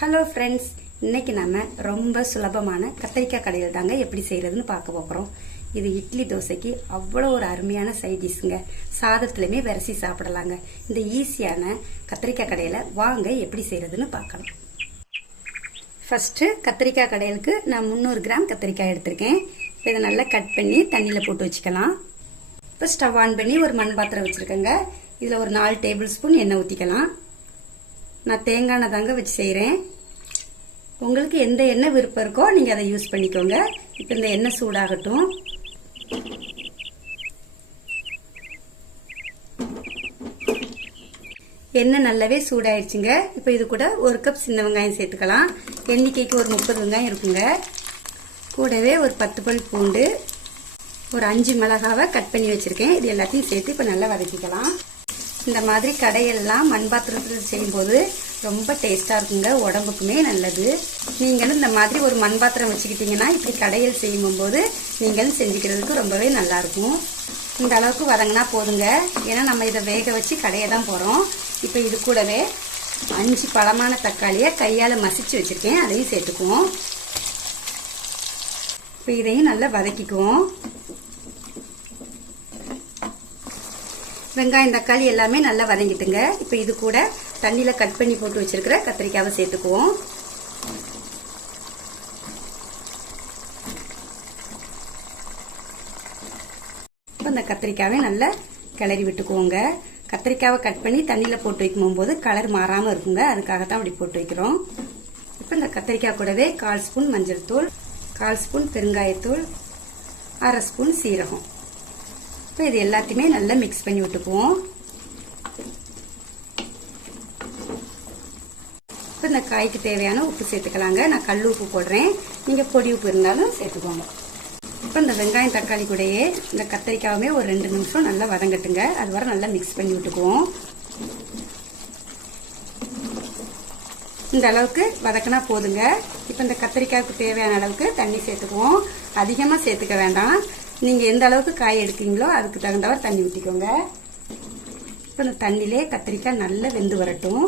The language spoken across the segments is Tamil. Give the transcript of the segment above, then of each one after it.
ஹலோ ஃப்ரெண்ட்ஸ், இன்னைக்கு நம்ம ரொம்ப சுலபமான கத்திரிக்காய் கடையில் தாங்க எப்படி செய்யறதுன்னு பார்க்க போகிறோம். இது இட்லி தோசைக்கு அவ்வளோ ஒரு அருமையான சைட் டிஷ்ங்க. சாதத்துலையுமே விரசி சாப்பிடலாங்க. இந்த ஈஸியான கத்திரிக்காய் கடையில் வாங்க எப்படி செய்யறதுன்னு பார்க்கலாம். ஃபர்ஸ்ட்டு கத்திரிக்காய் கடையிலுக்கு நான் 300 கிராம் கத்திரிக்காய் எடுத்திருக்கேன். இதை நல்லா கட் பண்ணி தண்ணியில் போட்டு வச்சுக்கலாம். இப்போ ஸ்டவ் ஆன் பண்ணி ஒரு மண் பாத்திரம் வச்சுருக்கேங்க. இதில் ஒரு 4 டேபிள் ஸ்பூன் எண்ணெய் ஊற்றிக்கலாம். நான் தேங்காய் எண்ணெய் தாங்க வச்சு செய்கிறேன். உங்களுக்கு எந்த எண்ணெய் விருப்பம் இருக்கோ நீங்கள் அதை யூஸ் பண்ணிக்கோங்க. இப்போ இந்த எண்ணெய் சூடாகட்டும். எண்ணெய் நல்லாவே சூடாயிடுச்சுங்க. இப்போ இது கூட 1 கப் சின்ன வெங்காயம் சேர்த்துக்கலாம். எண்ணிக்கைக்கு ஒரு 30 வெங்காயம் இருக்குங்க. கூடவே ஒரு 10 பல் பூண்டு, ஒரு 5 மிளகாவை கட் பண்ணி வச்சிருக்கேன். இது எல்லாத்தையும் சேர்த்து இப்போ நல்லா வதக்கிக்கலாம். இந்த மாதிரி கடையெல்லாம் மண் பாத்திரத்தில் செய்யும்போது ரொம்ப டேஸ்டாக இருக்குங்க, உடம்புக்குமே நல்லது. நீங்களும் இந்த மாதிரி ஒரு மண் பாத்திரம் வச்சுக்கிட்டீங்கன்னா இப்படி கடையில் செய்யும்போது நீங்களும் செஞ்சுக்கிறதுக்கு ரொம்பவே நல்லா இருக்கும். இந்த அளவுக்கு வதங்கினா போதுங்க. ஏன்னா நம்ம இதை வேக வச்சு கடையை தான் போகிறோம். இப்போ இது கூடவே 5 பழமான தக்காளியை கையால் மசிச்சு வச்சுருக்கேன், அதையும் சேர்த்துக்குவோம். இப்போ இதையும் நல்லா வதக்கிக்குவோம். வெங்காயம் தக்காளி எல்லாமே நல்லா வதங்கிட்டுங்க. இப்போ இது கூட தண்ணியில் கட் பண்ணி போட்டு வச்சிருக்கிற கத்திரிக்காவை சேர்த்துக்குவோம். இப்போ இந்த கத்திரிக்காவை நல்லா கிளறி விட்டுக்குவோங்க. கத்திரிக்காவை கட் பண்ணி தண்ணியில் போட்டு வைக்கும் போது கலர் மாறாமல் இருக்குங்க, அதுக்காகத்தான் அப்படி போட்டு வைக்கிறோம். இப்போ இந்த கத்திரிக்காய் கூடவே 1/4 ஸ்பூன் மஞ்சள் தூள், 1/4 ஸ்பூன் பெருங்காயத்தூள், 1/2 ஸ்பூன் சீரகம். இப்போ இது எல்லாத்தையுமே நல்லா மிக்ஸ் பண்ணி விட்டுக்குவோம். இப்போ இந்த காய்க்கு தேவையான உப்பு சேர்த்துக்கலாங்க. நான் கல் உப்பு போடுறேன், நீங்கள் பொடி உப்பு இருந்தாலும் சேர்த்துக்கோங்க. இப்போ இந்த வெங்காயம் தக்காளி கூடயே இந்த கத்திரிக்காயுமே ஒரு 2 நிமிஷம் நல்லா வதங்கட்டுங்க. அது வரை நல்லா மிக்ஸ் பண்ணி விட்டுக்குவோம். இந்த அளவுக்கு வதக்கினா போதுங்க. இப்போ இந்த கத்திரிக்காய்க்கு தேவையான அளவுக்கு தண்ணி சேர்த்துக்குவோம். அதிகமாக சேர்த்துக்க வேண்டாம். நீங்கள் எந்த அளவுக்கு காய் எடுக்கீங்களோ அதுக்கு தகுந்தவரை தண்ணி ஊற்றிக்கோங்க. இப்போ இந்த தண்ணியிலே கத்திரிக்காய் நல்லா வெந்து வரட்டும்.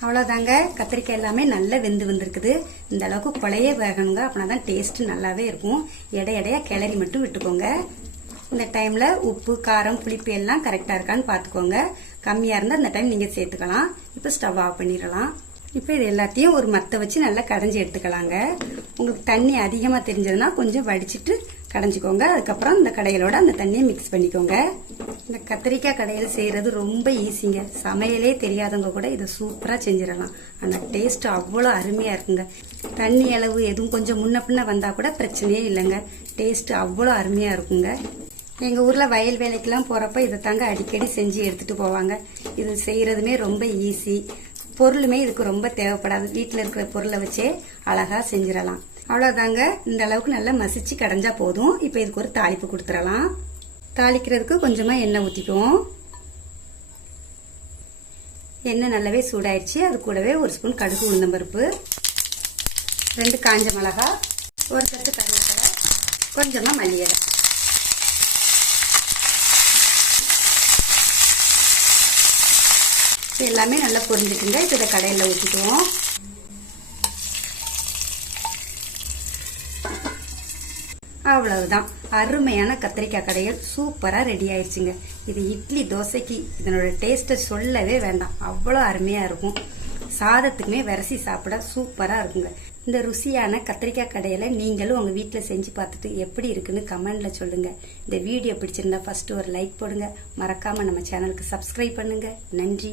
அவ்வளோதாங்க, கத்திரிக்காய் எல்லாமே நல்லா வெந்து வந்திருக்குது. இந்த அளவுக்கு குழைய வேகணுங்க, அப்படின்னா தான் டேஸ்ட் நல்லாவே இருக்கும். எடையா கிளறி மட்டும் விட்டுக்கோங்க. இந்த டைமில் உப்பு காரம் புளிப்பு எல்லாம் கரெக்டாக இருக்கான்னு பார்த்துக்கோங்க. கம்மியாக இருந்தால் இந்த டைம் நீங்கள் சேர்த்துக்கலாம். இப்போ ஸ்டவ் ஆஃப் பண்ணிடலாம். இப்போ இது எல்லாத்தையும் ஒரு மத்தை வச்சு நல்லா கடைஞ்சி எடுத்துக்கலாங்க. உங்களுக்கு தண்ணி அதிகமாக தெரிஞ்சதுன்னா கொஞ்சம் வடிச்சிட்டு கடைஞ்சிக்கோங்க. அதுக்கப்புறம் இந்த கடையிலோட அந்த தண்ணியை மிக்ஸ் பண்ணிக்கோங்க. இந்த கத்திரிக்காய் கடையில் செய்கிறது ரொம்ப ஈஸிங்க. சமையலே தெரியாதவங்க கூட இதை சூப்பராக செஞ்சிடலாம். அந்த டேஸ்ட் அவ்வளோ அருமையாக இருக்குங்க. தண்ணி அளவு எதுவும் கொஞ்சம் முன்ன பின்ன வந்தால் கூட பிரச்சனையே இல்லைங்க. டேஸ்ட் அவ்வளோ அருமையாக இருக்குங்க. எங்கள் ஊரில் வயல் வேலைக்கெல்லாம் போகிறப்ப இதை தாங்க அடிக்கடி செஞ்சு எடுத்துகிட்டு போவாங்க. இது செய்கிறதுமே ரொம்ப ஈஸி. பொருளுமே இதுக்கு ரொம்ப தேவைப்படாது. வீட்டில் இருக்கிற பொருளை வச்சே அழகாக செஞ்சிடலாம். அவ்வளோதாங்க, இந்த அளவுக்கு நல்லா மசிச்சு கடைஞ்சா போதும். இப்போ இதுக்கு ஒரு தாளிப்பு கொடுத்துடலாம். தாளிக்கிறதுக்கு கொஞ்சமாக எண்ணெய் ஊற்றிக்குவோம். எண்ணெய் நல்லாவே சூடாயிடுச்சு. அது கூடவே 1 ஸ்பூன் கடுகு உளுந்தம்பருப்பு, 2 காஞ்ச மிளகா, 1 கட்டு கருவேப்பிலை, கொஞ்சமாக மல்லி இலை. எல்லாமே நல்லா பொரிஞ்சுக்குங்க. இப்போ இதை கடையில் ஊற்றிக்குவோம். அவ்வளவுதான், அருமையான கத்திரிக்காய் கடையில் சூப்பராக ரெடி ஆயிடுச்சுங்க. இது இட்லி தோசைக்கு இதனோட டேஸ்ட்டை சொல்லவே வேண்டாம், அவ்வளோ அருமையாக இருக்கும். சாதத்துக்குமே விரசி சாப்பிட சூப்பராக இருக்குங்க. இந்த ருசியான கத்திரிக்காய் கடையில் நீங்களும் உங்கள் வீட்டில் செஞ்சு பார்த்துட்டு எப்படி இருக்குன்னு கமெண்ட்ல சொல்லுங்க. இந்த வீடியோ பிடிச்சிருந்தா ஃபர்ஸ்ட் ஒரு லைக் போடுங்க. மறக்காம நம்ம சேனலுக்கு சப்ஸ்கிரைப் பண்ணுங்க. நன்றி.